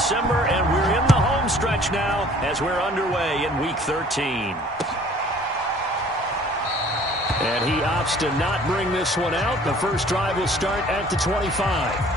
December, and we're in the home stretch now as we're underway in Week 13. And he opts to not bring this one out. The first drive will start at the 25.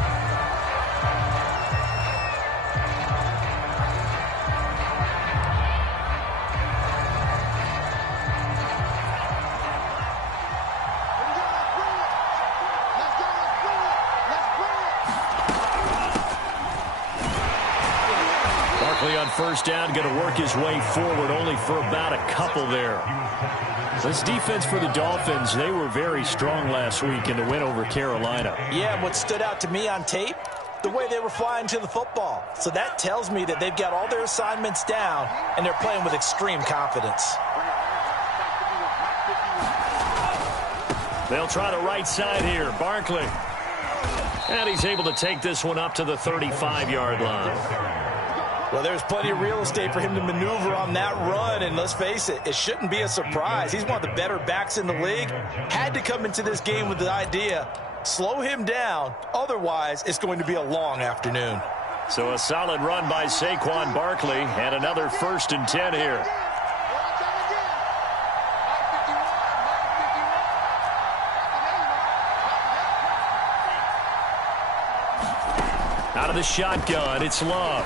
On first down, going to work his way forward, only for about a couple there. This defense for the Dolphins, they were very strong last week in the win over Carolina. Yeah, and what stood out to me on tape, the way they were flying to the football. So that tells me that they've got all their assignments down, and they're playing with extreme confidence. They'll try the right side here. Barkley. And he's able to take this one up to the 35-yard line. Well, there's plenty of real estate for him to maneuver on that run, and let's face it, it shouldn't be a surprise. He's one of the better backs in the league. Had to come into this game with the idea, slow him down, otherwise it's going to be a long afternoon. So a solid run by Saquon Barkley, and another 1st and 10 here. Out of the shotgun, it's Love.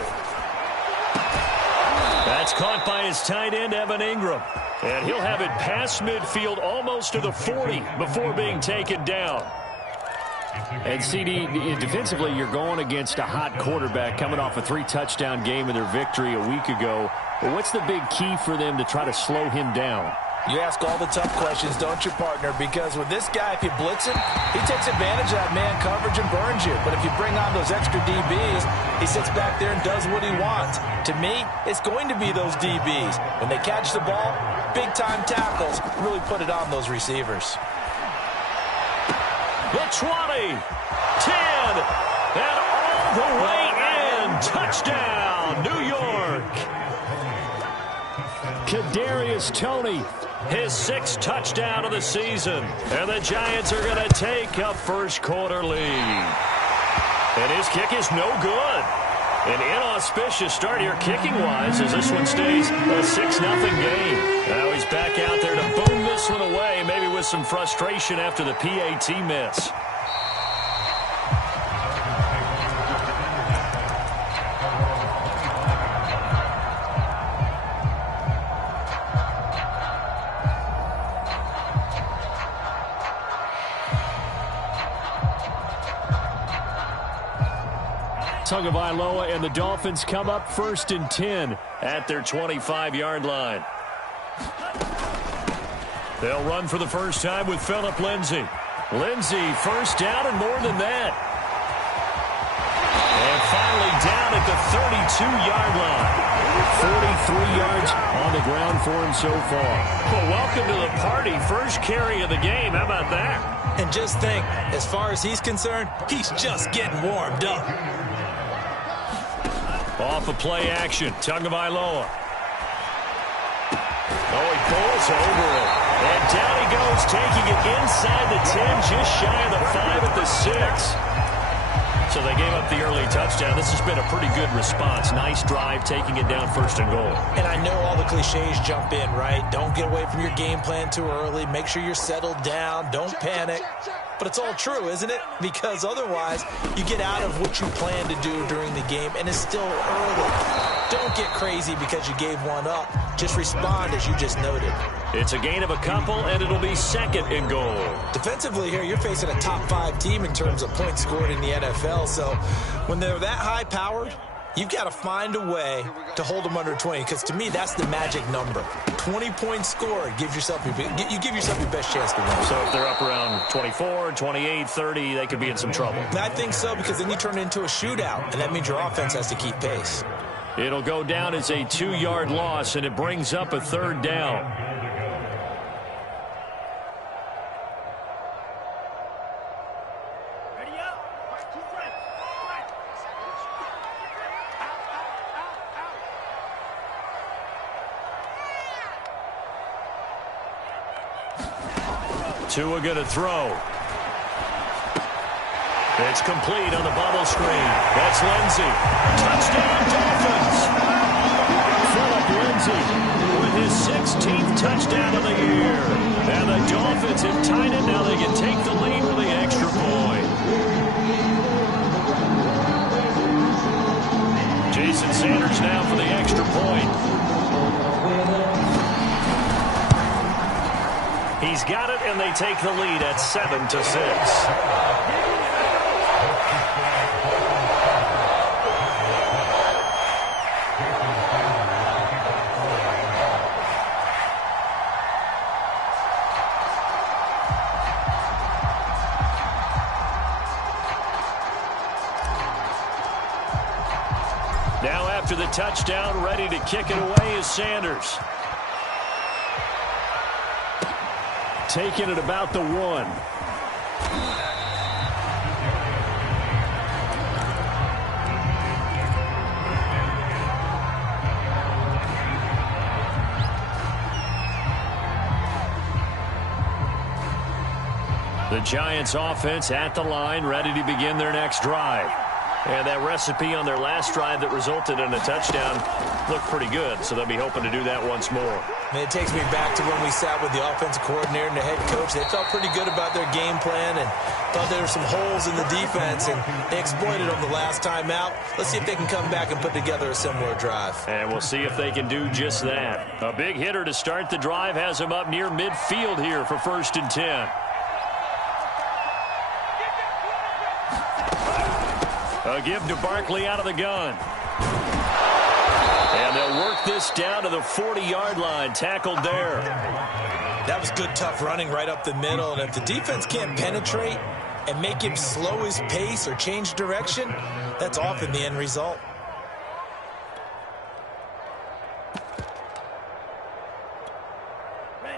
That's caught by his tight end, Evan Ingram. And he'll have it past midfield almost to the 40 before being taken down. And CD, defensively, you're going against a hot quarterback coming off a 3-touchdown game in their victory a week ago. But what's the big key for them to try to slow him down? You ask all the tough questions, don't you, partner? Because with this guy, if you blitz him, he takes advantage of that man coverage and burns you. But if you bring on those extra DBs, he sits back there and does what he wants. To me, it's going to be those DBs. When they catch the ball, big-time tackles really put it on those receivers. The 20, 10, and all the way in. Touchdown, New York. Kadarius Toney, his 6th touchdown of the season. And the Giants are going to take a first-quarter lead. And his kick is no good. An inauspicious start here kicking-wise as this one stays a 6-0 game. Now he's back out there to boom this one away, maybe with some frustration after the PAT miss. Tagovailoa and the Dolphins come up 1st and 10 at their 25-yard line. They'll run for the first time with Phillip Lindsay. Lindsay, first down and more than that. And finally down at the 32-yard line. 43 yards on the ground for him so far. Well, welcome to the party. First carry of the game. How about that? And just think, as far as he's concerned, he's just getting warmed up. Off of play action, Tagovailoa. Oh, he pulls over it. And down he goes, taking it inside the 10, just shy of the 5 at the 6. So they gave up the early touchdown. This has been a pretty good response. Nice drive, taking it down 1st and goal. And I know all the cliches jump in, right? Don't get away from your game plan too early. Make sure you're settled down. Don't panic. But it's all true, isn't it? Because otherwise, you get out of what you plan to do during the game, and it's still early. Don't get crazy because you gave one up. Just respond as you just noted. It's a gain of a couple, and it'll be 2nd and goal. Defensively here, you're facing a top 5 team in terms of points scored in the NFL. So when they're that high-powered, you've got to find a way to hold them under 20, because to me, that's the magic number. 20 points scored, you give yourself your best chance to win. So if they're up around 24, 28, 30, they could be in some trouble. I think so, because then you turn it into a shootout, and that means your offense has to keep pace. It'll go down as a 2-yard loss, and it brings up a 3rd down. Tua going to throw. It's complete on the bubble screen. That's Lindsay. Touchdown, Facing Sanders now for the extra point. He's got it, and they take the lead at 7-6. Now after the touchdown, ready to kick it away is Sanders. Taking it about the 1. The Giants offense at the line, ready to begin their next drive. And that recipe on their last drive that resulted in a touchdown looked pretty good, so they'll be hoping to do that once more. And it takes me back to when we sat with the offensive coordinator and the head coach. They felt pretty good about their game plan and thought there were some holes in the defense, and they exploited them the last time out. Let's see if they can come back and put together a similar drive. And we'll see if they can do just that. A big hitter to start the drive has him up near midfield here for 1st and 10. A give to Barkley out of the gun. And they'll work this down to the 40-yard line. Tackled there. That was good, tough running right up the middle. And if the defense can't penetrate and make him slow his pace or change direction, that's often the end result.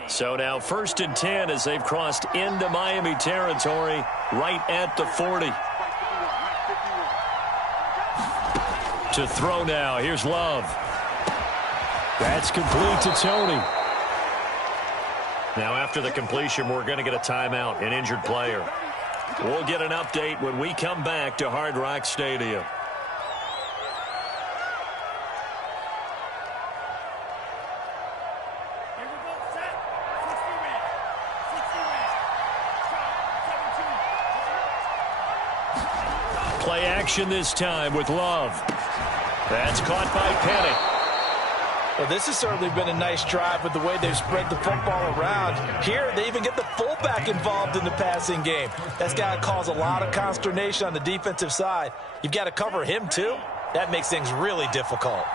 So now 1st and 10 as they've crossed into Miami territory right at the 40. To throw now. Here's Love. That's complete to Tony. Now after the completion, we're going to get a timeout, an injured player. We'll get an update when we come back to Hard Rock Stadium. Play action this time with Love. That's caught by Penny. Well, this has certainly been a nice drive with the way they've spread the football around. Here, they even get the fullback involved in the passing game. That's got to cause a lot of consternation on the defensive side. You've got to cover him, too. That makes things really difficult.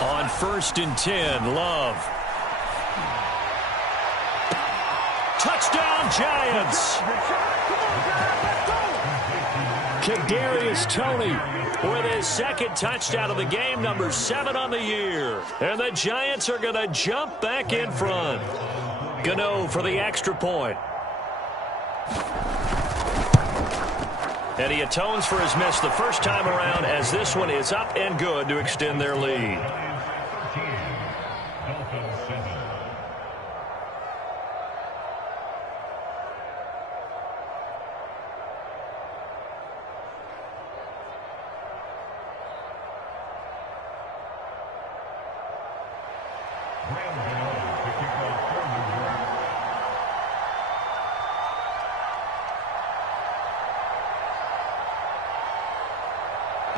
On 1st and 10, Love. Touchdown, Giants! Kadarius Toney with his 2nd touchdown of the game, number 7 on the year. And the Giants are going to jump back in front. Gano for the extra point. And he atones for his miss the first time around as this one is up and good to extend their lead.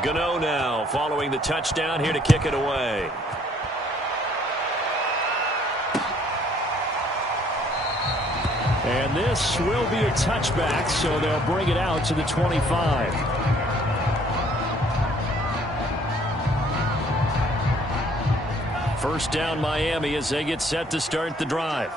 Gano now following the touchdown here to kick it away. And this will be a touchback, so they'll bring it out to the 25. First down Miami as they get set to start the drive.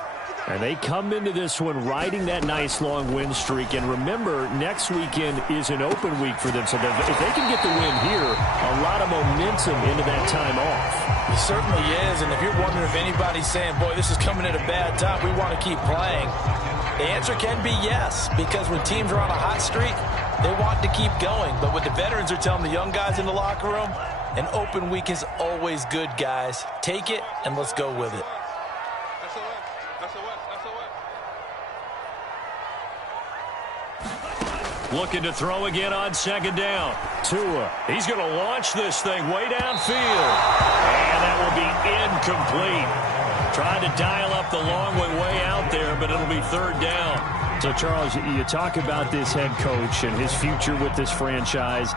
And they come into this one riding that nice long win streak. And remember, next weekend is an open week for them. So if they can get the win here, a lot of momentum into that time off. It certainly is. And if you're wondering if anybody's saying, boy, this is coming at a bad time, we want to keep playing, the answer can be yes. Because when teams are on a hot streak, they want to keep going. But what the veterans are telling the young guys in the locker room, an open week is always good, guys. Take it and let's go with it. Looking to throw again on 2nd down. Tua, he's going to launch this thing way downfield. And that will be incomplete. Tried to dial up the long one way out there, but it'll be 3rd down. So, Charles, you talk about this head coach and his future with this franchise.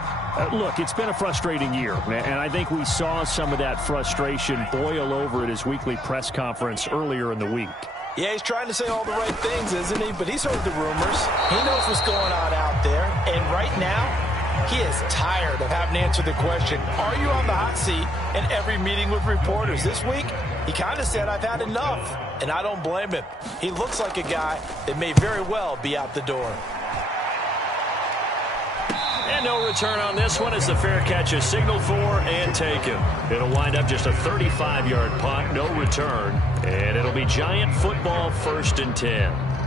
Look, it's been a frustrating year, and I think we saw some of that frustration boil over at his weekly press conference earlier in the week. Yeah, he's trying to say all the right things, isn't he? But he's heard the rumors. He knows what's going on out there. And right now, he is tired of having to answer the question, are you on the hot seat in every meeting with reporters? This week, he kind of said, I've had enough. And I don't blame him. He looks like a guy that may very well be out the door. And no return on this one as the fair catch is signaled for and taken. It'll wind up just a 35-yard punt, no return. And it'll be Giant football 1st and 10.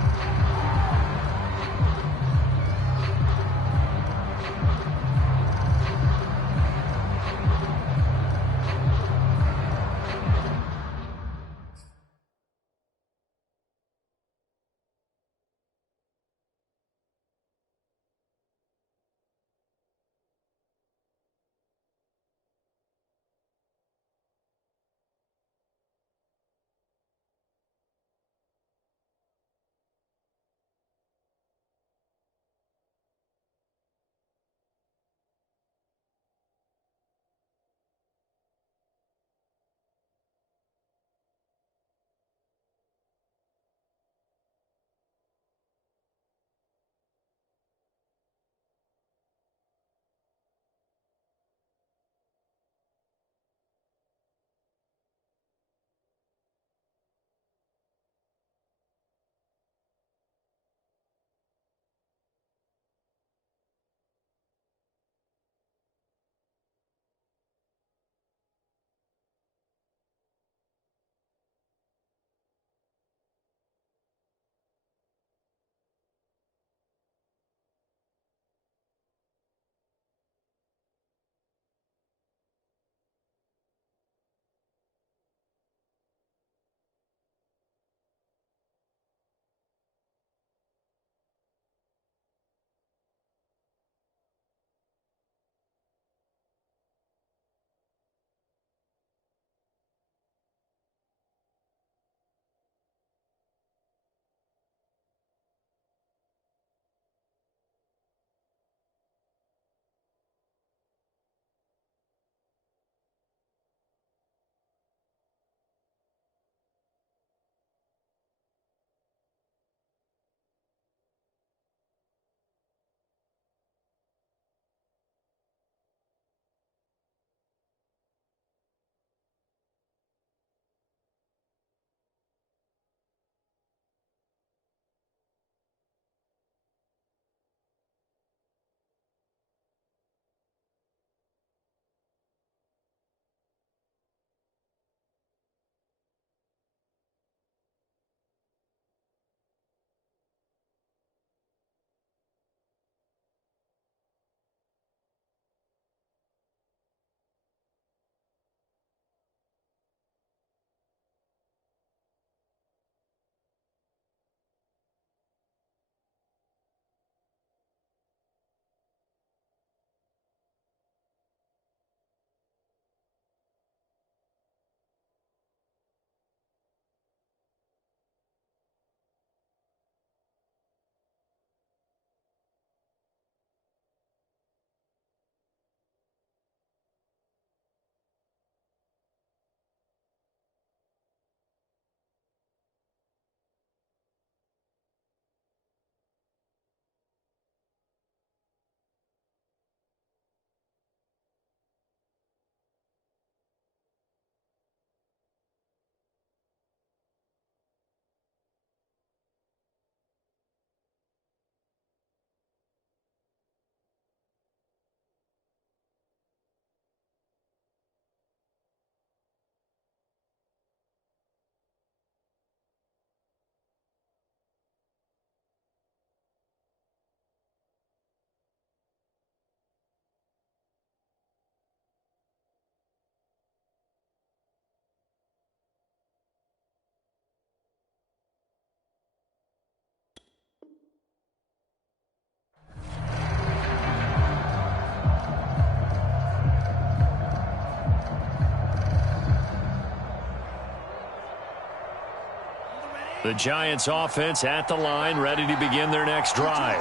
The Giants offense at the line, ready to begin their next drive.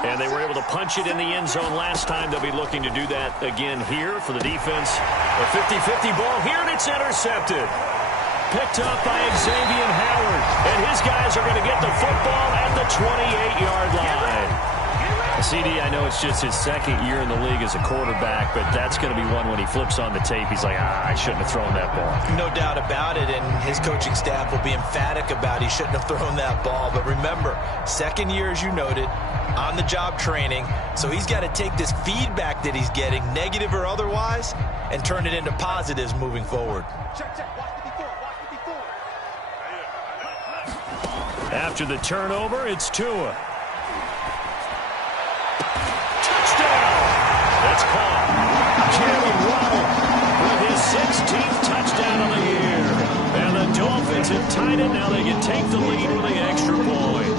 And they were able to punch it in the end zone last time. They'll be looking to do that again here for the defense. A 50-50 ball here, and it's intercepted. Picked up by Xavier Howard. And his guys are going to get the football at the 28-yard line. CD, I know it's just his second year in the league as a quarterback, but that's going to be one when he flips on the tape. He's like, I shouldn't have thrown that ball. No doubt about it, and his coaching staff will be emphatic about he shouldn't have thrown that ball. But remember, second year, as you noted, on-the-job training, so he's got to take this feedback that he's getting, negative or otherwise, and turn it into positives moving forward. After the turnover, it's Tua. That's caught. Jalen Waddle with his 16th touchdown of the year. And the Dolphins have tied it. Now they can take the lead with the extra point.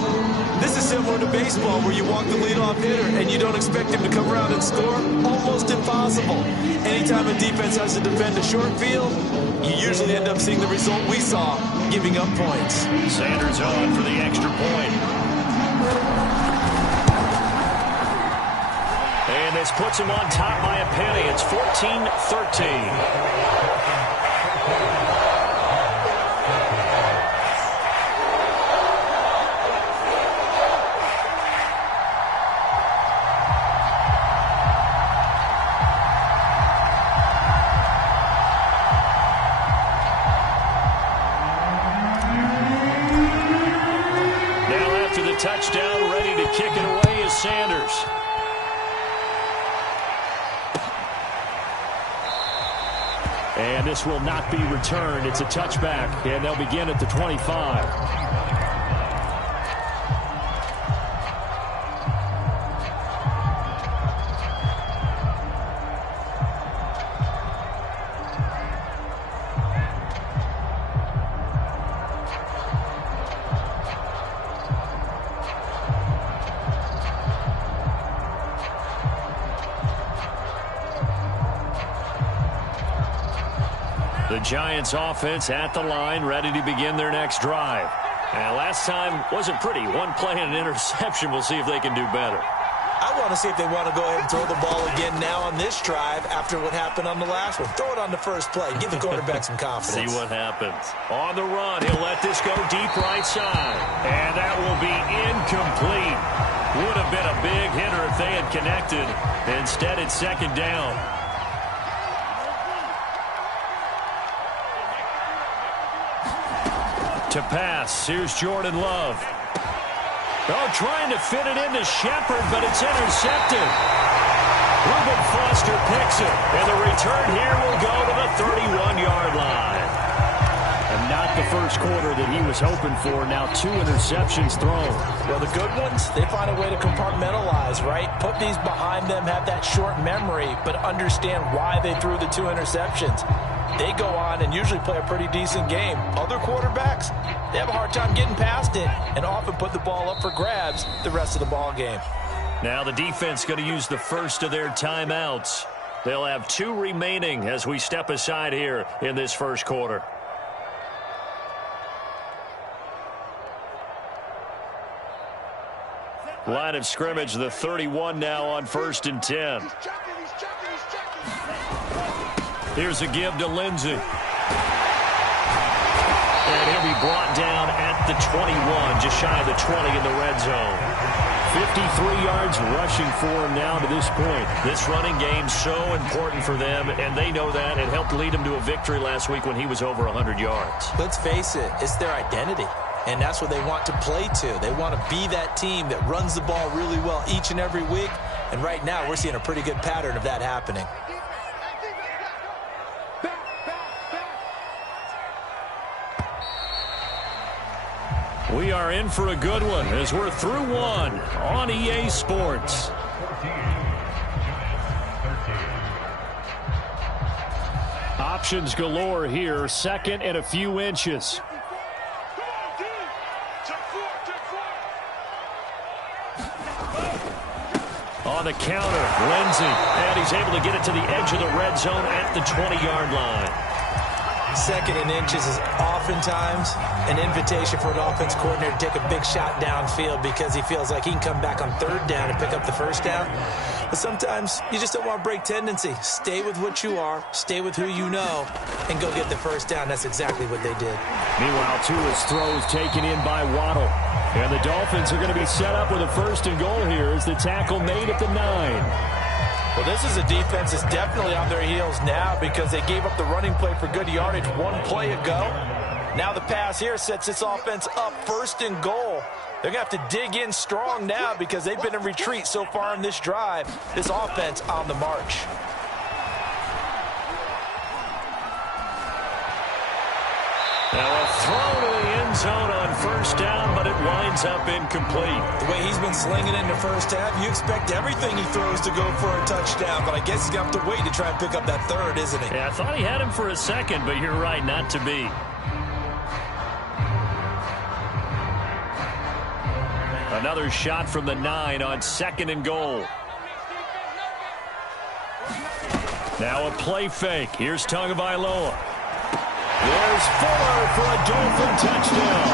This is similar to baseball where you walk the leadoff hitter and you don't expect him to come around and score. Almost impossible. Anytime a defense has to defend a short field, you usually end up seeing the result we saw, giving up points. Sanders on for the extra point. And this puts him on top by a penny. It's 14-13. Now after the touchdown, ready to kick it away is Sanders. And this will not be returned. It's a touchback, and they'll begin at the 25. The Giants offense at the line, ready to begin their next drive. And last time wasn't pretty. One play and an interception. We'll see if they can do better. I want to see if they want to go ahead and throw the ball again now on this drive after what happened on the last one. Throw it on the first play. Give the quarterback some confidence. See what happens. On the run, he'll let this go deep right side. And that will be incomplete. Would have been a big hitter if they had connected. Instead, it's second down. To pass, here's Jordan Love. Oh, trying to fit it into Shepard, but it's intercepted. Reuben Foster picks it, and the return here will go to the 31-yard line. And not the first quarter that he was hoping for. Now 2 interceptions thrown. Well, the good ones, they find a way to compartmentalize, right? Put these behind them, have that short memory, but understand why they threw the 2 interceptions. They go on and usually play a pretty decent game. Other quarterbacks, they have a hard time getting past it and often put the ball up for grabs the rest of the ball game. Now the defense going to use the first of their timeouts. They'll have 2 remaining as we step aside here in this first quarter. Line of scrimmage, the 31 now on 1st and 10. Here's a give to Lindsey. And he'll be brought down at the 21, just shy of the 20 in the red zone. 53 yards rushing for him now to this point. This running game so important for them, and they know that. It helped lead them to a victory last week when he was over 100 yards. Let's face it, it's their identity. And that's what they want to play to. They want to be that team that runs the ball really well each and every week. And right now, we're seeing a pretty good pattern of that happening. We are in for a good one as we're through one on EA Sports. Options galore here, second and a few inches. On the counter, Lindsey, and he's able to get it to the edge of the red zone at the 20-yard line. Second and inches is oftentimes an invitation for an offense coordinator to take a big shot downfield because he feels like he can come back on third down and pick up the first down. But sometimes you just don't want to break tendency. Stay with what you are, stay with who you know, and go get the first down. That's exactly what they did. Meanwhile, Tua's throw is taken in by Waddle. And the Dolphins are going to be set up with a first and goal here as the tackle made at the 9. Well, this is a defense that's definitely on their heels now because they gave up the running play for good yardage one play ago. Now the pass here sets this offense up first and goal. They're going to have to dig in strong now because they've been in retreat so far in this drive. This offense on the march. Now a throw to the end zone on first down, but it winds up incomplete. The way he's been slinging it in the first half, you expect everything he throws to go for a touchdown, but I guess he's going to have to wait to try and pick up that third, isn't he? Yeah, I thought he had him for a second, but you're right, not to be. Another shot from the 9 on second and goal. Now a play fake. Here's Tagovailoa. There's Fuller for a Dolphin touchdown.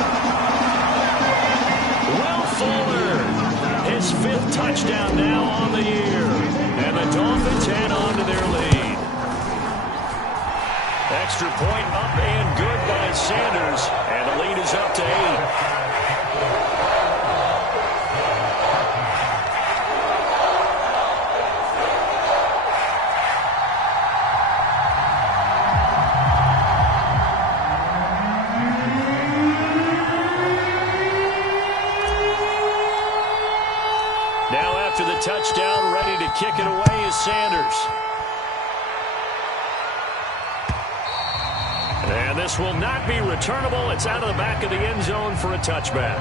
Will Fuller, his 5th touchdown now on the year. And the Dolphins add on to their lead. Extra point up and good by Sanders. And the lead is up to 8. Touchdown, ready to kick it away is Sanders. And this will not be returnable. It's out of the back of the end zone for a touchback.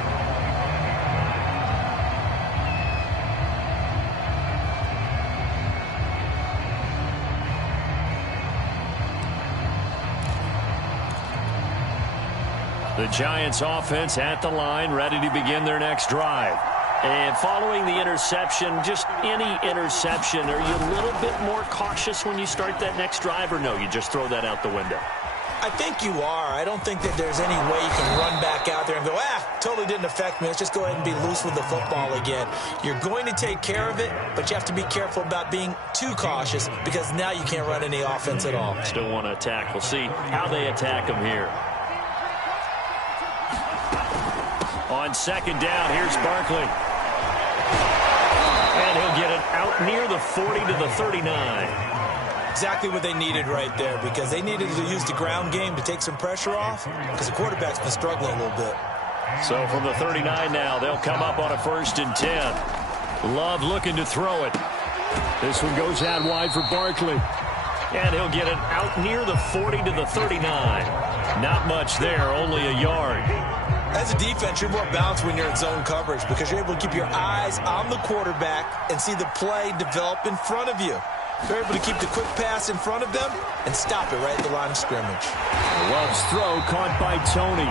The Giants offense at the line, ready to begin their next drive. And following the interception, just any interception, are you a little bit more cautious when you start that next drive, or no, you just throw that out the window? I think you are. I don't think that there's any way you can run back out there and go, totally didn't affect me. Let's just go ahead and be loose with the football again. You're going to take care of it, but you have to be careful about being too cautious because now you can't run any offense at all. Still want to attack. We'll see how they attack them here. On second down, here's Barkley. And he'll get it out near the 40 to the 39. Exactly what they needed right there because they needed to use the ground game to take some pressure off because the quarterback's been struggling a little bit. So from the 39 now, they'll come up on a 1st and 10. Love looking to throw it. This one goes out wide for Barkley. And he'll get it out near the 40 to the 39. Not much there, only a yard. As a defense, you're more balanced when you're in zone coverage because you're able to keep your eyes on the quarterback and see the play develop in front of you. You're able to keep the quick pass in front of them and stop it right at the line of scrimmage. Love's throw caught by Tony.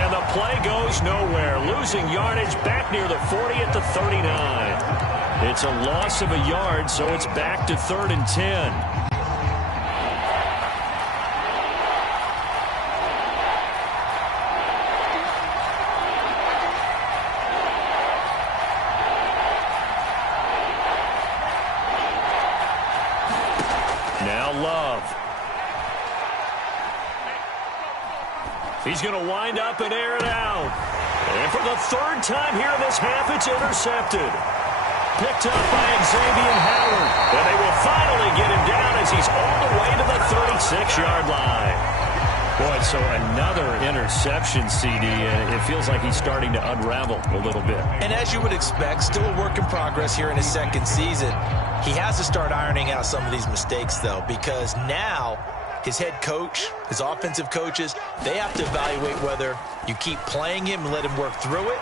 And the play goes nowhere. Losing yardage back near the 40 at the 39. It's a loss of a yard, so it's back to 3rd and 10. He's going to wind up and air it out. And for the 3rd time here in this half, it's intercepted. Picked up by Xavier Howard. And they will finally get him down as he's all the way to the 36-yard line. Boy, so another interception, CD. It feels like he's starting to unravel a little bit. And as you would expect, still a work in progress here in his 2nd season. He has to start ironing out some of these mistakes, though, because now his head coach, his offensive coaches, they have to evaluate whether you keep playing him and let him work through it,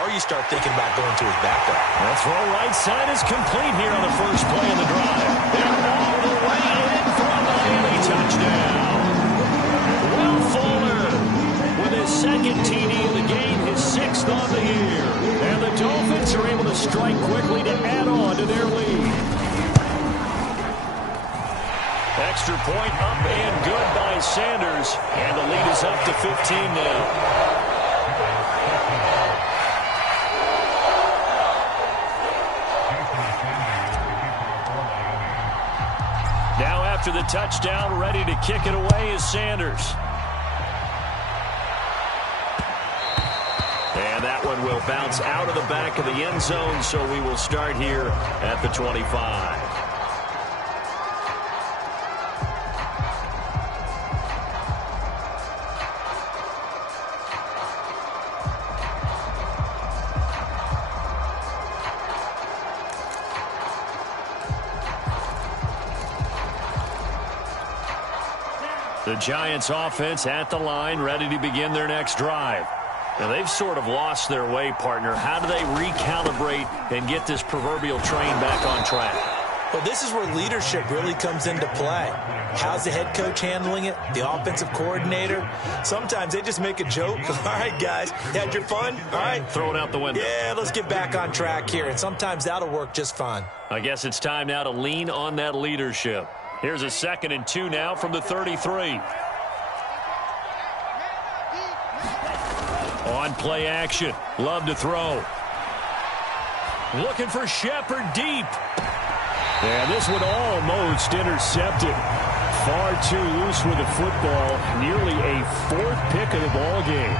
or you start thinking about going to his backup. The throw right side is complete here on the first play of the drive. They're all the way in for a Miami touchdown. Will Fuller with his 2nd TD of the game, his 6th on the year. And the Dolphins are able to strike quickly to add on to their lead. extra point up and good by Sanders. And the lead is up to 15 now. Now after the touchdown, ready to kick it away is Sanders. And that one will bounce out of the back of the end zone, so we will start here at the 25. The Giants offense at the line, ready to begin their next drive. Now, they've sort of lost their way, partner. How do they recalibrate and get this proverbial train back on track? Well, this is where leadership really comes into play. How's the head coach handling it? The offensive coordinator? Sometimes they just make a joke. All right, guys, you had your fun? All right. Throw it out the window. Yeah, let's get back on track here. And sometimes that'll work just fine. I guess it's time now to lean on that leadership. Here's a 2nd and 2 now from the 33. On play action. Love to throw. Looking for Shepard deep. And this one almost intercepted. Far too loose with the football. Nearly a 4th pick of the ball game.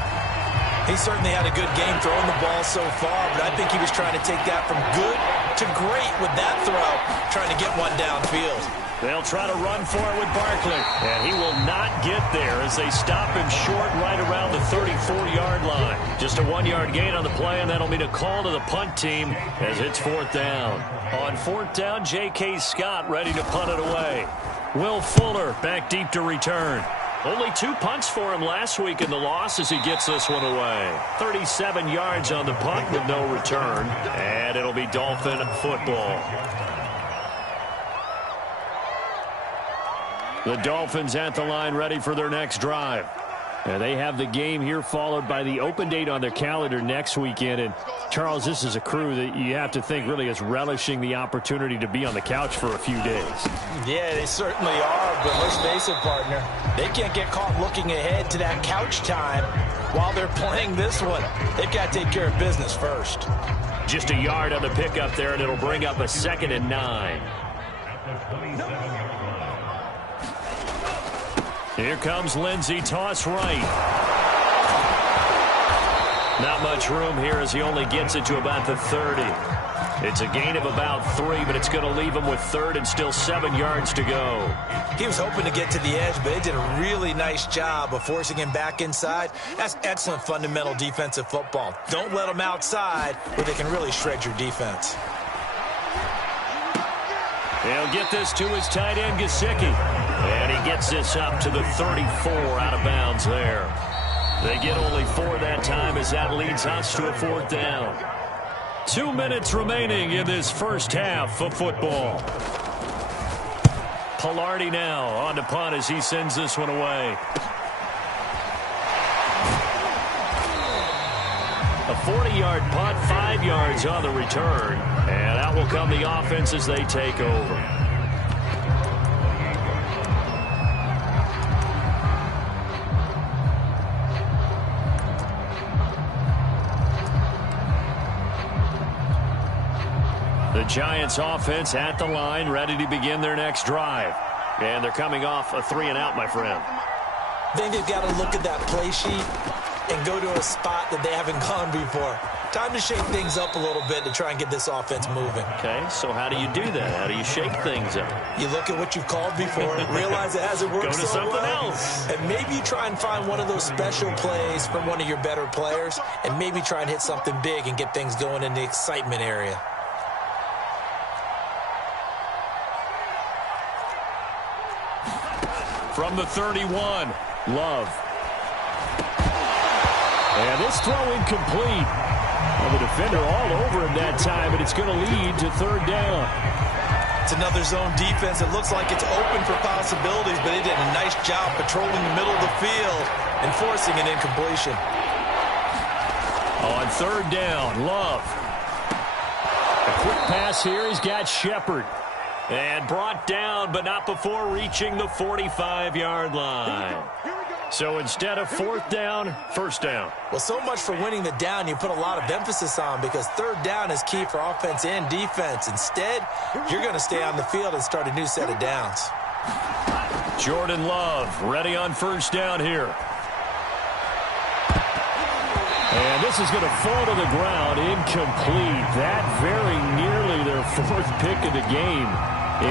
He certainly had a good game throwing the ball so far, but I think he was trying to take that from good to great with that throw, trying to get one downfield. They'll try to run for it with Barkley. And he will not get there as they stop him short right around the 34-yard line. Just a 1-yard gain on the play, and that'll mean a call to the punt team as it's 4th down. On 4th down, J.K. Scott ready to punt it away. Will Fuller back deep to return. Only 2 punts for him last week in the loss as he gets this one away. 37 yards on the punt with no return. And it'll be Dolphin football. The Dolphins at the line ready for their next drive. And they have the game here followed by the open date on their calendar next weekend. And, Charles, this is a crew that you have to think really is relishing the opportunity to be on the couch for a few days. Yeah, they certainly are, but let's face it, partner. They can't get caught looking ahead to that couch time while they're playing this one. They've got to take care of business first. Just a yard on the pickup there, and it'll bring up a 2nd and 9. Here comes Lindsey, toss right. Not much room here as he only gets it to about the 30. It's a gain of about 3, but it's going to leave him with 3rd and still 7 yards to go. He was hoping to get to the edge, but they did a really nice job of forcing him back inside. That's excellent fundamental defensive football. Don't let them outside where they can really shred your defense. He'll get this to his tight end, Gesicki. And he gets this up to the 34 out of bounds there. They get only 4 that time as that leads us to a 4th down. 2 minutes remaining in this first half of football. Pilardi now on to punt as he sends this one away. A 40-yard punt, 5 yards on the return. And out will come the offense as they take over. The Giants offense at the line, ready to begin their next drive. And they're coming off a 3-and-out, my friend. I think they've got to look at that play sheet and go to a spot that they haven't gone before. Time to shake things up a little bit to try and get this offense moving. Okay, so how do you do that? How do you shake things up? You look at what you've called before, realize it hasn't worked so so something well, else. and maybe you try and find one of those special plays from one of your better players, and maybe try and hit something big and get things going in the excitement area. From the 31, Love. And this throw incomplete. Well, the defender all over him that time, but it's going to lead to 3rd down. It's another zone defense. It looks like it's open for possibilities, but they did a nice job patrolling the middle of the field and forcing an incompletion. On 3rd down, Love. A quick pass here. He's got Shepard. And brought down, but not before reaching the 45-yard line. So instead of fourth down, first down. Well, so much for winning the down you put a lot of emphasis on, because third down is key for offense and defense. Instead, you're going to stay on the field and start a new set of downs. Jordan Love ready on first down here. And this is going to fall to the ground, incomplete. That very nearly their fourth pick of the game.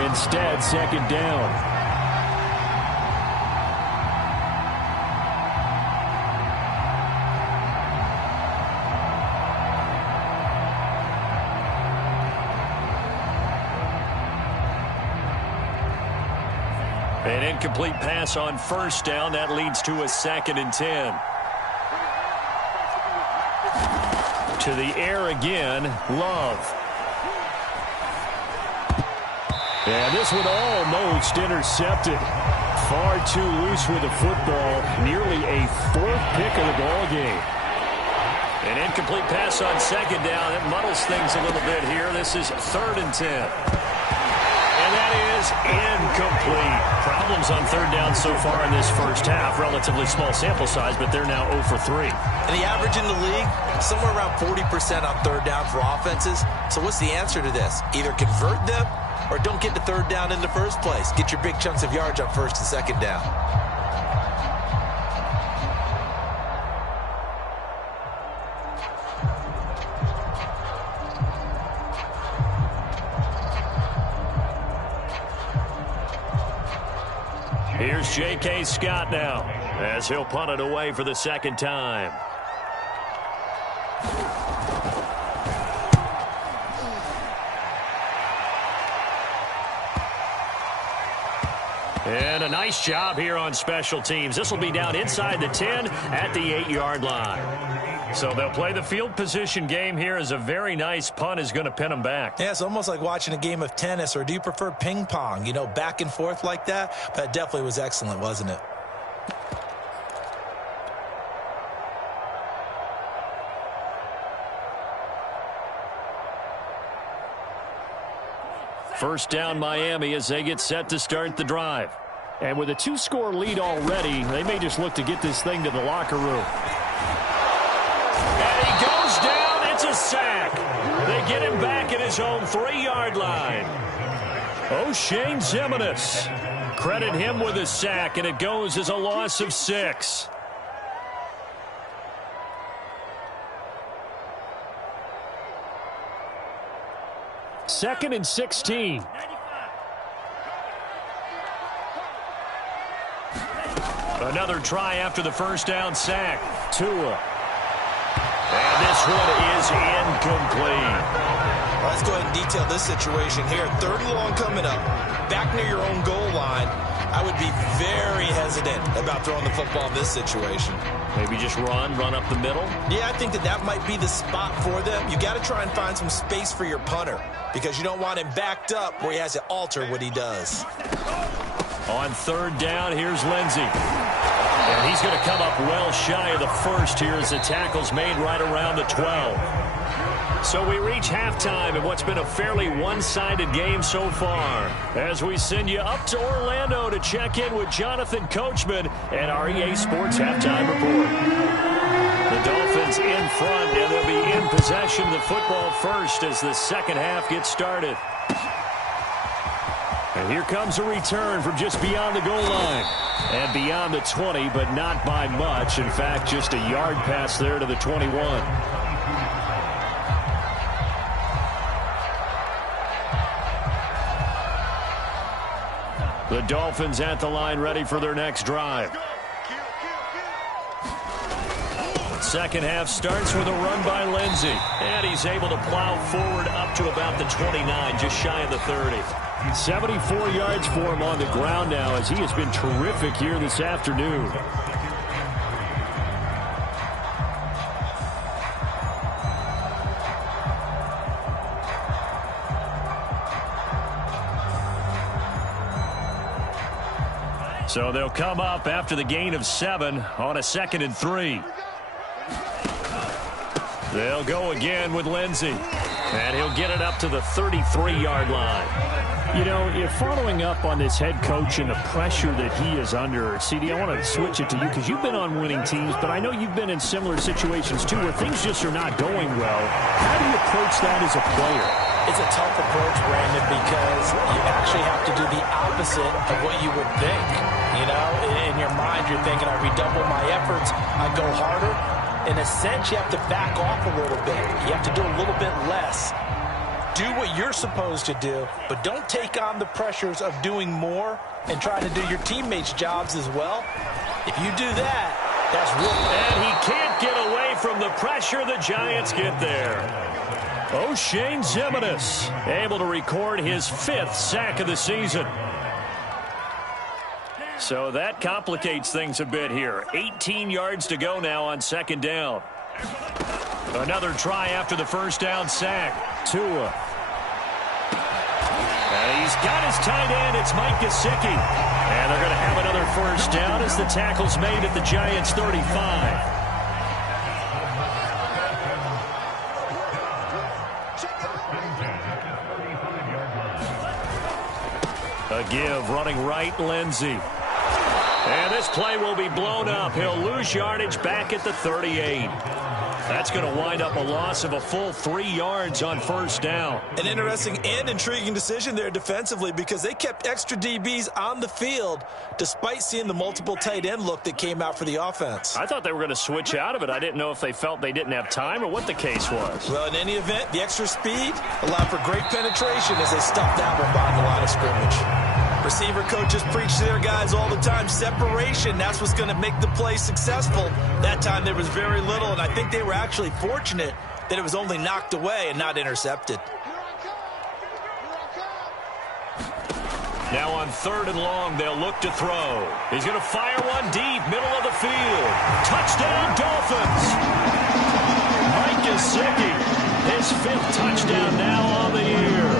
Instead, second down. An incomplete pass on first down. That leads to a 2nd and 10. To the air again, Love. And this one almost intercepted. Far too loose with the football. Nearly a 4th pick of the ball game. An incomplete pass on second down. It muddles things a little bit here. This is 3rd and 10. And that is incomplete. Problems on third down so far in this first half. Relatively small sample size, but they're now 0 for 3. And the average in the league, somewhere around 40% on third down for offenses. So what's the answer to this? Either convert them or don't get to third down in the first place. Get your big chunks of yards on first and second down. Here's J.K. Scott now, as he'll punt it away for the second time. And a nice job here on special teams. This will be down inside the 10 at the 8-yard line. So they'll play the field position game here, as a very nice punt is going to pin them back. Yeah, it's almost like watching a game of tennis, or do you prefer ping pong? You know, back and forth like that? That definitely was excellent, wasn't it? First down, Miami, as they get set to start the drive. And with a 2-score lead already, they may just look to get this thing to the locker room. And he goes down. It's a sack. They get him back at his own 3-yard line. O'Shane Ximines. Credit him with a sack, and it goes as a loss of 6. Second and 16. Another try after the first down sack. Tua. And this one is incomplete. Let's go ahead and detail this situation here. 3rd and long coming up. Back near your own goal line. I would be very hesitant about throwing the football in this situation. Maybe just run up the middle? Yeah, I think that might be the spot for them. You got to try and find some space for your punter, because you don't want him backed up where he has to alter what he does. On third down, here's Lindsey. And he's going to come up well shy of the first here, as the tackle's made right around the 12. So we reach halftime in what's been a fairly one-sided game so far, as we send you up to Orlando to check in with Jonathan Coachman and our EA Sports Halftime Report. The Dolphins in front, and they'll be in possession of the football first as the second half gets started. And here comes a return from just beyond the goal line. And beyond the 20, but not by much. In fact, just a yard pass there to the 21. The Dolphins at the line, ready for their next drive. Second half starts with a run by Lindsey. And he's able to plow forward up to about the 29, just shy of the 30. 74 yards for him on the ground now, as he has been terrific here this afternoon. So they'll come up after the gain of 7 on a 2nd and 3. They'll go again with Lindsey. And he'll get it up to the 33-yard line. You know, you're following up on this head coach and the pressure that he is under. CD, I want to switch it to you because you've been on winning teams, but I know you've been in similar situations too where things just are not going well. How do you approach that as a player? It's a tough approach, Brandon, because you actually have to do the opposite of what you would think. You know, in your mind, you're thinking, I redouble my efforts, I go harder. In a sense, you have to back off a little bit. You have to do a little bit less. Do what you're supposed to do, but don't take on the pressures of doing more and trying to do your teammates' jobs as well. If you do that, that's really... And he can't get away from the pressure. The Giants get there. O'Shane Ximines able to record his 5th sack of the season. So that complicates things a bit here. 18 yards to go now on 2nd down. Another try after the first down sack. Tua. And he's got his tight end. It's Mike Gesicki. And they're going to have another first down as the tackle's made at the Giants' 35. A give, running right, Lindsey. And this play will be blown up. He'll lose yardage back at the 38. That's going to wind up a loss of a full 3 yards on first down. An interesting and intriguing decision there defensively because they kept extra DBs on the field despite seeing the multiple tight end look that came out for the offense. I thought they were going to switch out of it. I didn't know if they felt they didn't have time or what the case was. Well, in any event, the extra speed allowed for great penetration as they stuffed that one behind the line of scrimmage. Receiver coaches preach to their guys all the time. Separation, that's what's going to make the play successful. That time there was very little, and I think they were actually fortunate that it was only knocked away and not intercepted. Now on 3rd and long, they'll look to throw. He's going to fire one deep, middle of the field. Touchdown, Dolphins! Mike Gesicki, his 5th touchdown now on the year.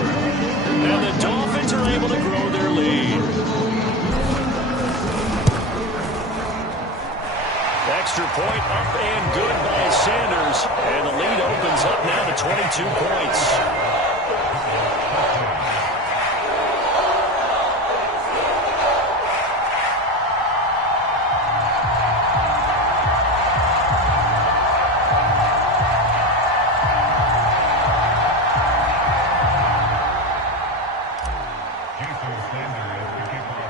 And the Dolphins are able to grow their lead. Extra point up and good by Sanders. And the lead opens up now to 22 points.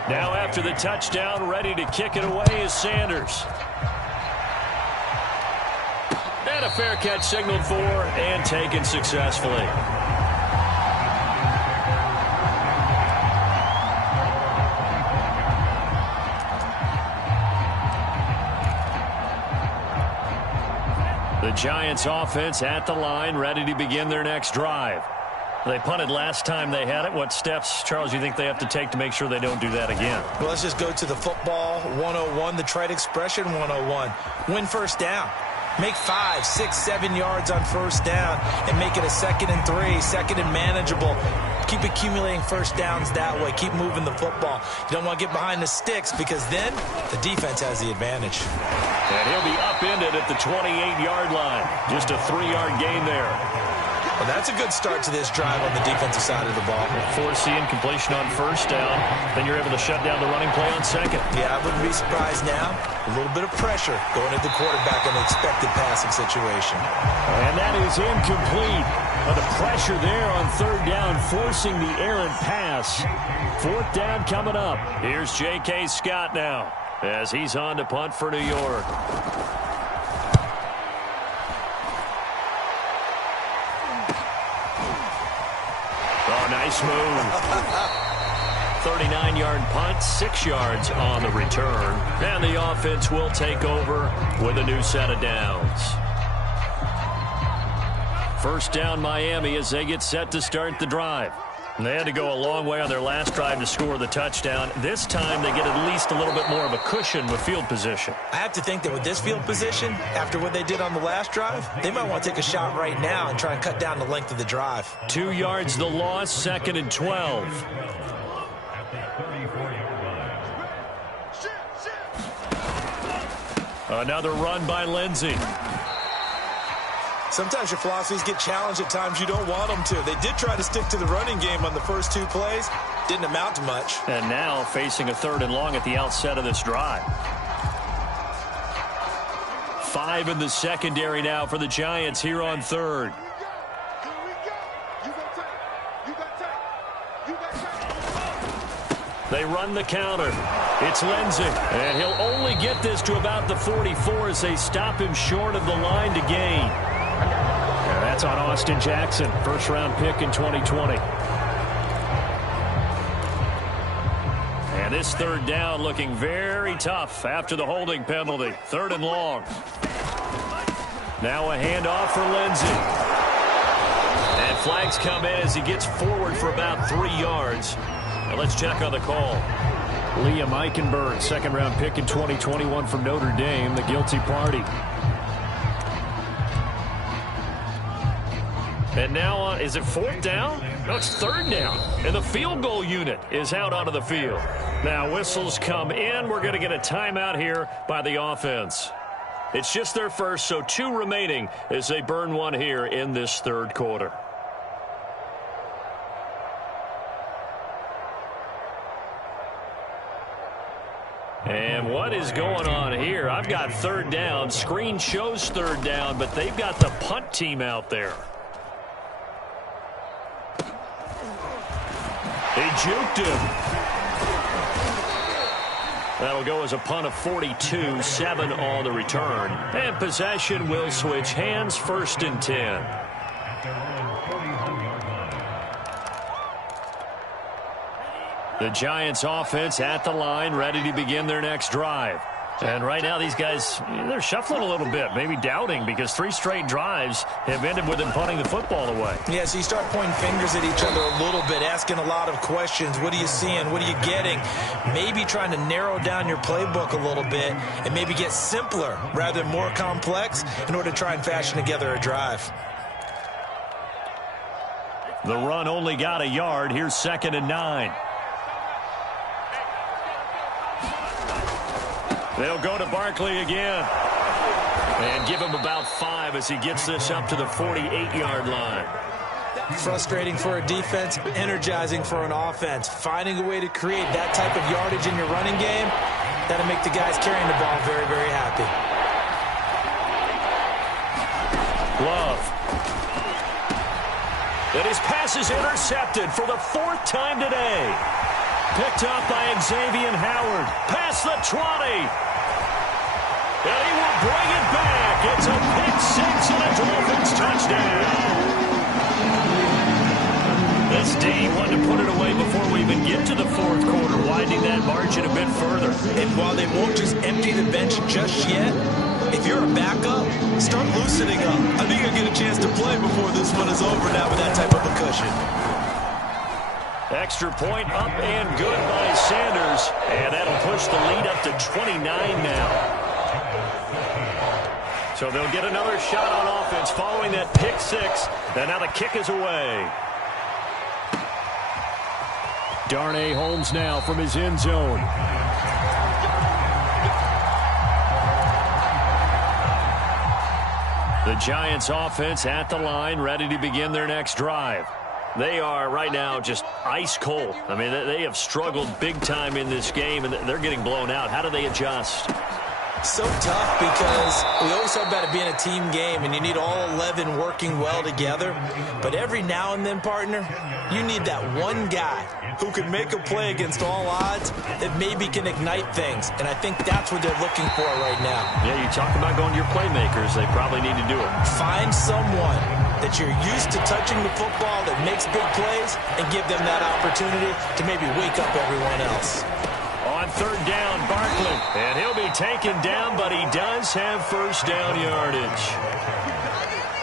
Now after the touchdown, ready to kick it away is Sanders. And a fair catch signaled for and taken successfully. The Giants offense at the line, ready to begin their next drive. They punted last time they had it. What steps, Charles, you think they have to take to make sure they don't do that again? Well, let's just go to the football 101, the trade expression 101. Win first down. Make 5, 6, 7 yards on first down and make it a 2nd and 3, 2nd and manageable. Keep accumulating first downs that way. Keep moving the football. You don't want to get behind the sticks because then the defense has the advantage. And he'll be upended at the 28-yard line. Just a 3-yard gain there. Well, that's a good start to this drive on the defensive side of the ball. Force the incompletion on first down. Then you're able to shut down the running play on 2nd. Yeah, I wouldn't be surprised now. A little bit of pressure going at the quarterback in an expected passing situation. And that is incomplete. But the pressure there on 3rd down, forcing the errant pass. 4th down coming up. Here's J.K. Scott now as he's on to punt for New York. Oh, nice move. 39-yard punt, 6 yards on the return. And the offense will take over with a new set of downs. First down Miami as they get set to start the drive. And they had to go a long way on their last drive to score the touchdown. This time they get at least a little bit more of a cushion with field position. I have to think that with this field position, after what they did on the last drive, they might want to take a shot right now and try and cut down the length of the drive. 2 yards the loss, 2nd and 12. Another run by Lindsey. Sometimes your philosophies get challenged at times you don't want them to. They did try to stick to the running game on the first 2 plays. Didn't amount to much. And now facing a 3rd and long at the outset of this drive. 5 in the secondary now for the Giants here on 3rd. They run the counter. It's Lindsey. And he'll only get this to about the 44 as they stop him short of the line to gain. And that's on Austin Jackson, first-round pick in 2020. And this 3rd down looking very tough after the holding penalty. 3rd and long. Now a handoff for Lindsey. And flags come in as he gets forward for about 3 yards. Now let's check on the call. Liam Eichenberg, 2nd-round pick in 2021 from Notre Dame, the guilty party. And now, is it 4th down? No, it's 3rd down. And the field goal unit is out onto the field. Now whistles come in. We're going to get a timeout here by the offense. It's just their first, so 2 remaining as they burn one here in this 3rd quarter. And what is going on here? I've got 3rd down. Screen shows 3rd down, but they've got the punt team out there. He juked him. That'll go as a punt of 42, 7 on the return. And possession will switch hands, 1st and 10. The Giants offense at the line, ready to begin their next drive. And right now these guys, they're shuffling a little bit, maybe doubting, because 3 straight drives have ended with them punting the football away. Yeah, so you start pointing fingers at each other a little bit, asking a lot of questions. What are you seeing? What are you getting? Maybe trying to narrow down your playbook a little bit and maybe get simpler rather than more complex in order to try and fashion together a drive. The run only got a yard. Here's 2nd and 9. They'll go to Barkley again. And give him about 5 as he gets this up to the 48-yard line. Frustrating for a defense, energizing for an offense. Finding a way to create that type of yardage in your running game, that'll make the guys carrying the ball very, very happy. Love. And his pass is intercepted for the 4th time today. Picked up by Xavier Howard. Past the 20. And he will bring it back. It's a pick 6 and a Dolphins touchdown. This D wanted to put it away before we even get to the 4th quarter, widening that margin a bit further. And while they won't just empty the bench just yet, if you're a backup, start loosening up. I think you'll get a chance to play before this one is over now with that type of a cushion. Extra point up and good by Sanders. And that'll push the lead up to 29 now. So they'll get another shot on offense following that pick 6. And now the kick is away. Darnay Holmes now from his end zone. The Giants offense at the line, ready to begin their next drive. They are right now just ice cold. I mean, they have struggled big time in this game, and they're getting blown out. How do they adjust? So tough because we always talk about it being a team game, and you need all 11 working well together. But every now and then, partner, you need that one guy who can make a play against all odds that maybe can ignite things. And I think that's what they're looking for right now. Yeah, you talk about going to your playmakers. They probably need to do it. Find someone that you're used to touching the football that makes big plays and give them that opportunity to maybe wake up everyone else. On 3rd down, Barkley. And he'll be taken down, but he does have 1st down yardage.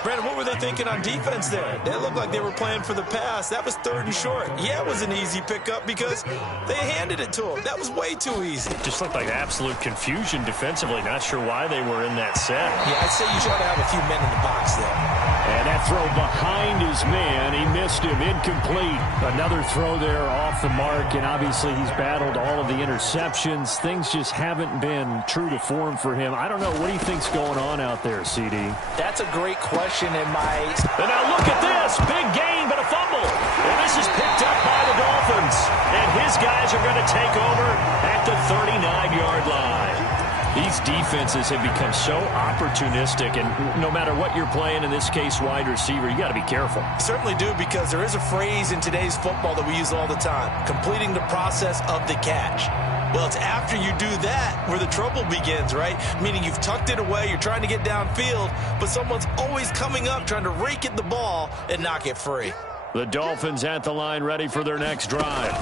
Brandon, what were they thinking on defense there? They looked like they were playing for the pass. That was 3rd and short. Yeah, it was an easy pickup because they handed it to him. That was way too easy. Just looked like absolute confusion defensively. Not sure why they were in that set. Yeah, I'd say you try to have a few men in the box there. And that throw behind his man. He missed him. Incomplete. Another throw there off the mark, and obviously he's battled all of the interceptions. Things just haven't been true to form for him. I don't know. What do you think's going on out there, CD? That's a great question in my... And now look at this. Big gain, but a fumble. And this is picked up by the Dolphins. And his guys are going to take over at the 39-yard line. These defenses have become so opportunistic, and no matter what you're playing, in this case wide receiver, you got to be careful. Certainly do, because there is a phrase in today's football that we use all the time, completing the process of the catch. Well, it's after you do that where the trouble begins, right? Meaning you've tucked it away, you're trying to get downfield, but someone's always coming up trying to rake at the ball and knock it free. The Dolphins at the line ready for their next drive.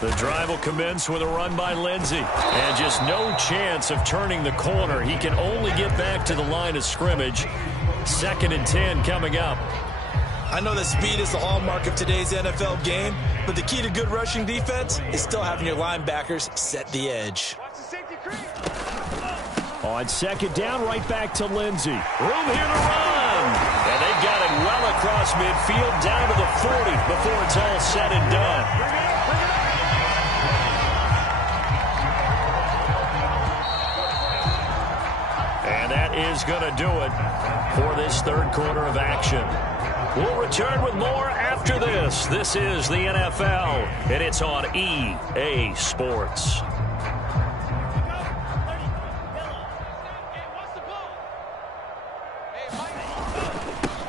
The drive will commence with a run by Lindsey. And just no chance of turning the corner. He can only get back to the line of scrimmage. 2nd and 10 coming up. I know that speed is the hallmark of today's NFL game, but the key to good rushing defense is still having your linebackers set the edge. On 2nd down, right back to Lindsey. Room here to run. And they've got it well across midfield down to the 40 before it's all said and done. And that is going to do it for this 3rd quarter of action. We'll return with more after this. This is the NFL, and it's on EA Sports.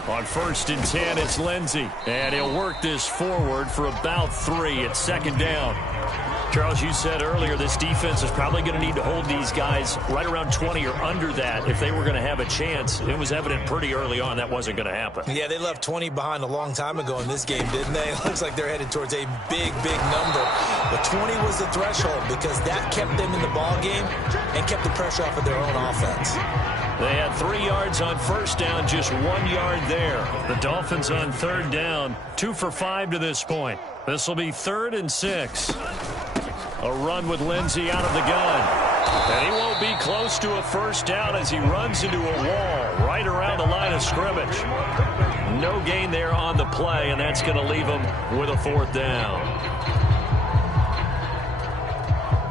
On 1st and 10, it's Lindsey. And he'll work this forward for about 3 at 2nd down. Charles, you said earlier this defense is probably going to need to hold these guys right around 20 or under that if they were going to have a chance. It was evident pretty early on that wasn't going to happen. Yeah, they left 20 behind a long time ago in this game, didn't they? It looks like they're headed towards a big, big number. But 20 was the threshold because that kept them in the ball game and kept the pressure off of their own offense. They had 3 yards on 1st down, just 1 yard there. The Dolphins on 3rd down, 2 for 5 to this point. This will be 3rd and 6. A run with Lindsey out of the gun. And he won't be close to a 1st down as he runs into a wall right around the line of scrimmage. No gain there on the play, and that's going to leave him with a 4th down.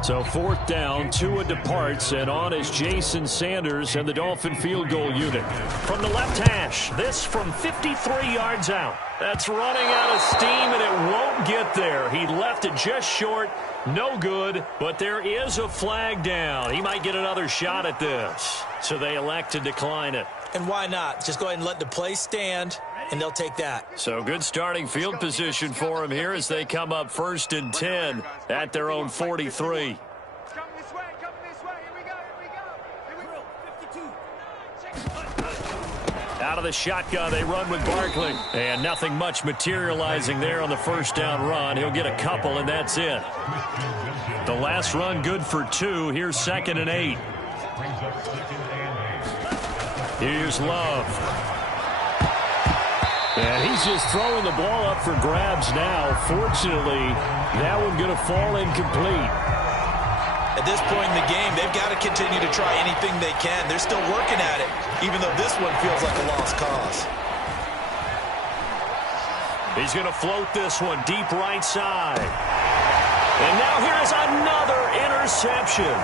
So 4th down, Tua departs, and on is Jason Sanders and the Dolphin field goal unit. From the left hash, this from 53 yards out. That's running out of steam, and it won't get there. He left it just short. No good, but there is a flag down. He might get another shot at this. So they elect to decline it. And why not? Just go ahead and let the play stand, and they'll take that. So good starting field position for him here as they come up 1st and 10 at their own 43. Out of the shotgun, they run with Barkley. And nothing much materializing there on the 1st down run. He'll get a couple, and that's it. The last run good for 2. Here's 2nd and 8. Here's Love. And he's just throwing the ball up for grabs now. Fortunately, that one going to fall incomplete. At this point in the game, they've got to continue to try anything they can. They're still working at it, even though this one feels like a lost cause. He's going to float this one deep right side. And now here is another interception.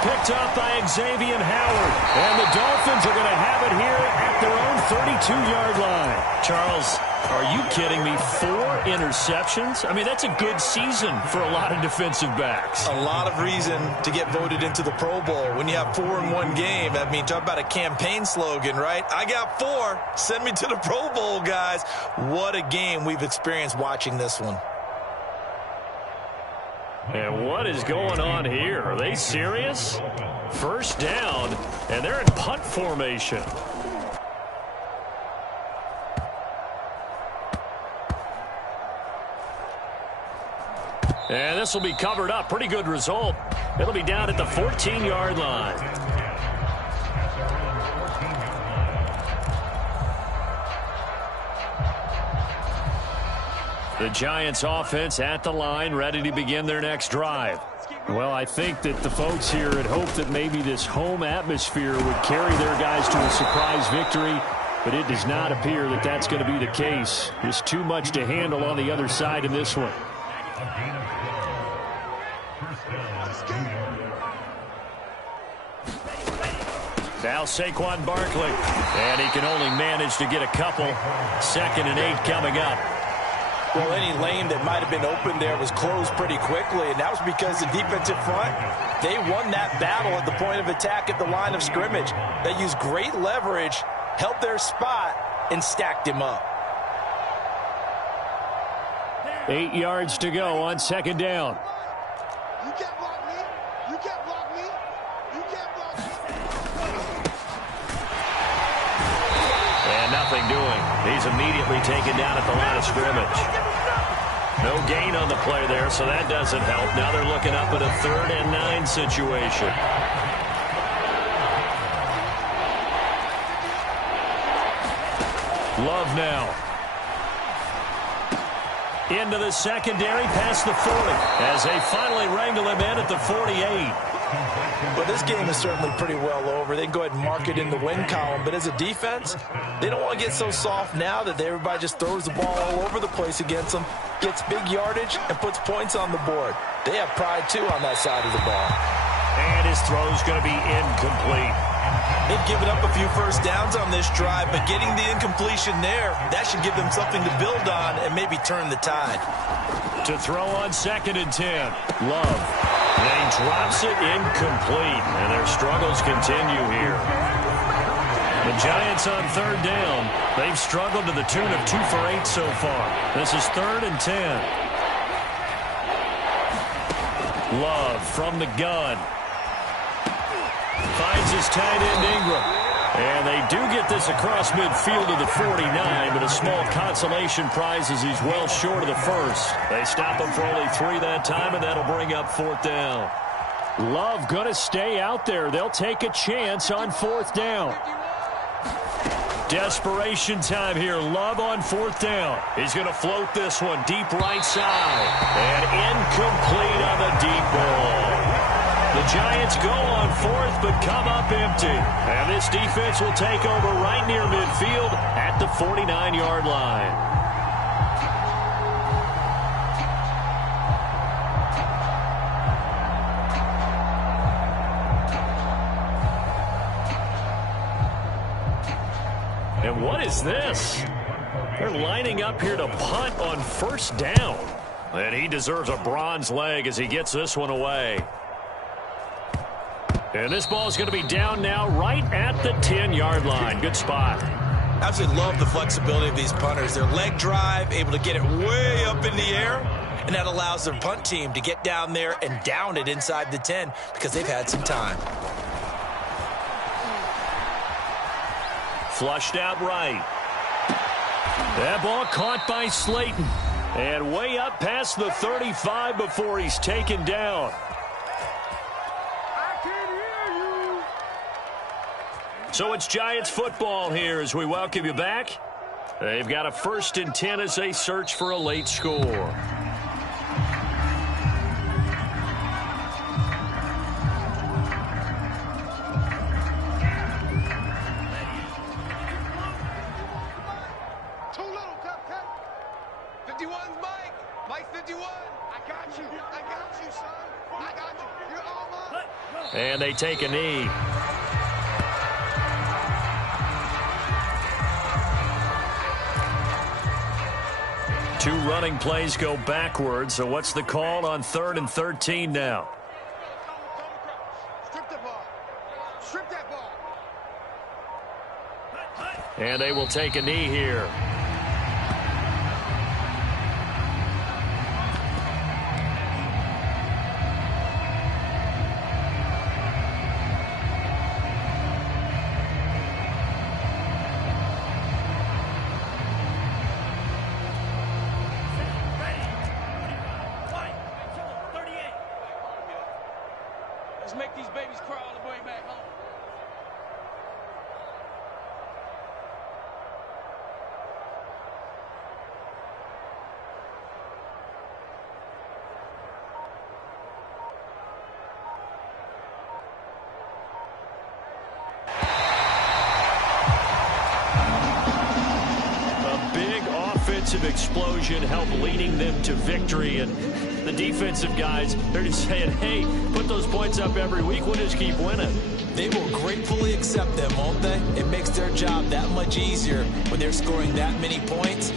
Picked up by Xavier Howard. And the Dolphins are going to have it here at their own 32-yard line. Charles, are you kidding me? 4 interceptions? I mean, that's a good season for a lot of defensive backs. A lot of reason to get voted into the Pro Bowl. When you have 4 in one game, I mean, talk about a campaign slogan, right? I got 4. Send me to the Pro Bowl, guys. What a game we've experienced watching this one. And what is going on here? Are they serious? 1st down, and they're in punt formation. And this will be covered up. Pretty good result. It'll be down at the 14-yard line. The Giants offense at the line, ready to begin their next drive. Well, I think that the folks here had hoped that maybe this home atmosphere would carry their guys to a surprise victory, but it does not appear that that's going to be the case. Just too much to handle on the other side in this one. Now Saquon Barkley, and he can only manage to get a couple. 2nd and 8 coming up. Well, any lane that might have been open there was closed pretty quickly, and that was because the defensive front, they won that battle at the point of attack at the line of scrimmage. They used great leverage, held their spot, and stacked him up. 8 yards to go on 2nd down. You can't block me. You can't block me. You can't block me. And nothing doing. He's immediately taken down at the line of scrimmage. No gain on the play there, so that doesn't help. Now they're looking up at a 3rd and 9 situation. Love now. Into the secondary, past the 40, as they finally wrangle him in at the 48. But this game is certainly pretty well over. They can go ahead and mark it in the win column. But as a defense, they don't want to get so soft now that everybody just throws the ball all over the place against them, gets big yardage, and puts points on the board. They have pride, too, on that side of the ball. And his throw's going to be incomplete. They've given up a few first downs on this drive, but getting the incompletion there, that should give them something to build on and maybe turn the tide. To throw on 2nd and 10. Love. And he drops it incomplete, and their struggles continue here. The Giants on 3rd down. They've struggled to the tune of 2 for 8 so far. This is 3rd and 10. Love from the gun. Finds his tight end Ingram. And they do get this across midfield to the 49, but a small consolation prize as he's well short of the first. They stop him for only 3 that time, and that'll bring up 4th down. Love going to stay out there. They'll take a chance on 4th down. Desperation time here. Love on 4th down. He's going to float this one deep right side. And incomplete on the deep ball. The Giants go on 4th, but come up empty. And this defense will take over right near midfield at the 49-yard line. And what is this? They're lining up here to punt on 1st down. And he deserves a bronze leg as he gets this one away. And this ball is going to be down now right at the 10-yard line. Good spot. Absolutely love the flexibility of these punters. Their leg drive, able to get it way up in the air, and that allows their punt team to get down there and down it inside the 10 because they've had some time. Flushed out right. That ball caught by Slayton. And way up past the 35 before he's taken down. So it's Giants football here as we welcome you back. They've got a 1st and 10 as they search for a late score. Too little, cut. 51's Mike. Mike 51. I got you. I got you, son. I got you. You're all mine. And they take a knee. Two running plays go backwards, so what's the call on 3rd and 13 now? Strip that ball. Strip that ball. And they will take a knee here. Let's make these babies cry all the way back home. offensive explosion help leading them to victory. And the defensive guys, they're just saying, hey, put those points up every week. We'll just keep winning. They will gratefully accept them, won't they? It makes their job that much easier when they're scoring that many points.